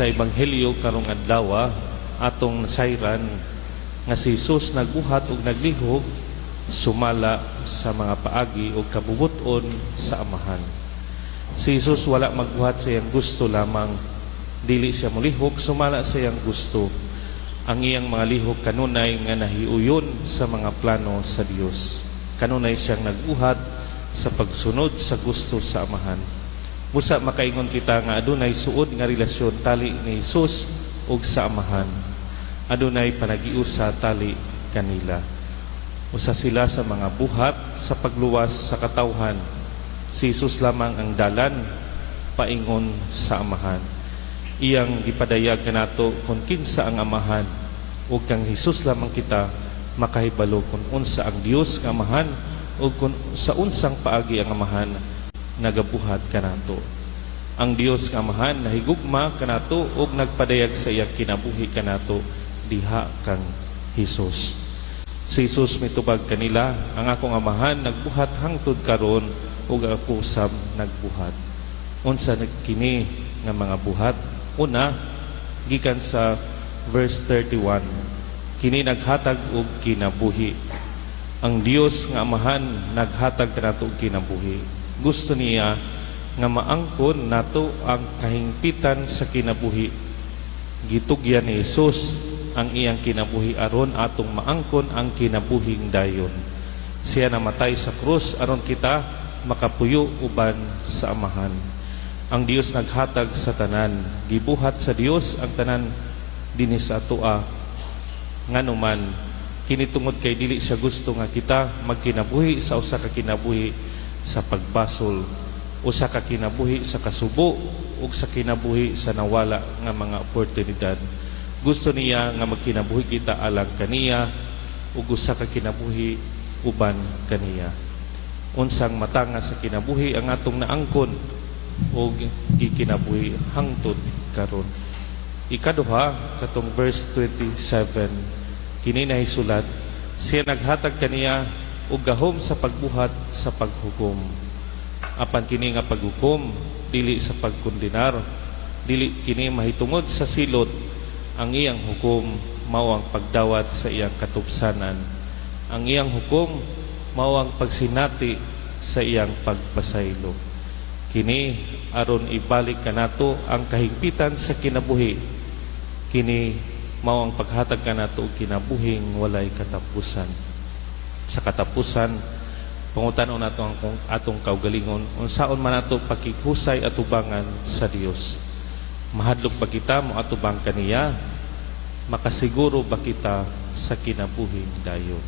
sa Ebanghelyo karong adlaw atong nasayran nga si Jesus nagbuhat ug naglihok sumala sa mga paagi o kabubuton sa Amahan. Si Jesus wala magbuhat sa iyang gusto lamang, dili siya molihok, sumala sa iyang gusto. Ang iyang mga lihok kanunay nga nahiuyon sa mga plano sa Dios. Kanunay siyang nagbuhat sa pagsunod sa gusto sa Amahan. Busa makaingon kita nga adunay suod nga relasyon tali ni Jesus ug sa Amahan. Adunay panagiusa tali kanila. Usa sila sa mga buhat sa pagluwas sa katawhan. Si Jesus lamang ang dalan paingon sa Amahan. Iyang gipadayag kanato kung kinsa ang Amahan, ug kang Jesus lamang kita makahibalo kung unsa ang Dios nga Amahan ug kung sa unsang paagi ang Amahan nagabuhat kanato. Ang Dios nga Amahan nahigugma kanato ug nagpadayag sa iyang kinabuhi kanato diha kang Jesus. Si Jesus mitubag kanila, ang akong Amahan nagbuhat hangtod karon ug ako sab nagbuhat. Unsa nagkini nga mga buhat? Una, gikan sa verse 31, kini naghatag og kinabuhi. Ang Dios nga Amahan naghatag kanato og kinabuhi. Gusto niya nga maangkon nato ang kahingpitan sa kinabuhi. Gitugyan ni Jesus ang iyang kinabuhi aron atong maangkon ang kinabuhing dayon. Siya namatay sa krus aron kita makapuyo uban sa Amahan. Ang Dios naghatag sa tanan, gibuhat sa Dios ang tanan dinhi sa atoa. Nganuman kini tungod kay dili siya gusto nga kita magkinabuhi sa usa ka kinabuhi sa pagbasol, usa ka kinabuhi sa kasubo ug sa kinabuhi sa nawala nga mga oportunidad. Gusto niya nga magkinabuhi kita alang kaniya ug usa ka kinabuhi uban kaniya. Unsang matanga sa kinabuhi ang atong naangkon ug gikinabuhi hangtod karon. Ikaduha katong verse 27, kini nahisulat, siya naghatag kaniya og gahom sa pagbuhat sa paghukom. Apan kini nga paghukom dili sa pagkondenar, dili kini mahitungod sa silot. Ang iyang hukom mao ang pagdawat sa iyang katupsanan. Ang iyang hukom mao ang pagsinati sa iyang pagpasaylo. Kini aron ibalik kanato ang kahigpitan sa kinabuhi. Kini mao ang paghatag kanato og kinabuhing walay katapusan. Sa katapusan, pangutanon nato ang atong kaugalingon unsaon man nato pakighusay atubangan sa Dios. Mahadlok ba kita mo atubang kaniya? Makasiguro ba kita sa kinabuhing dayon?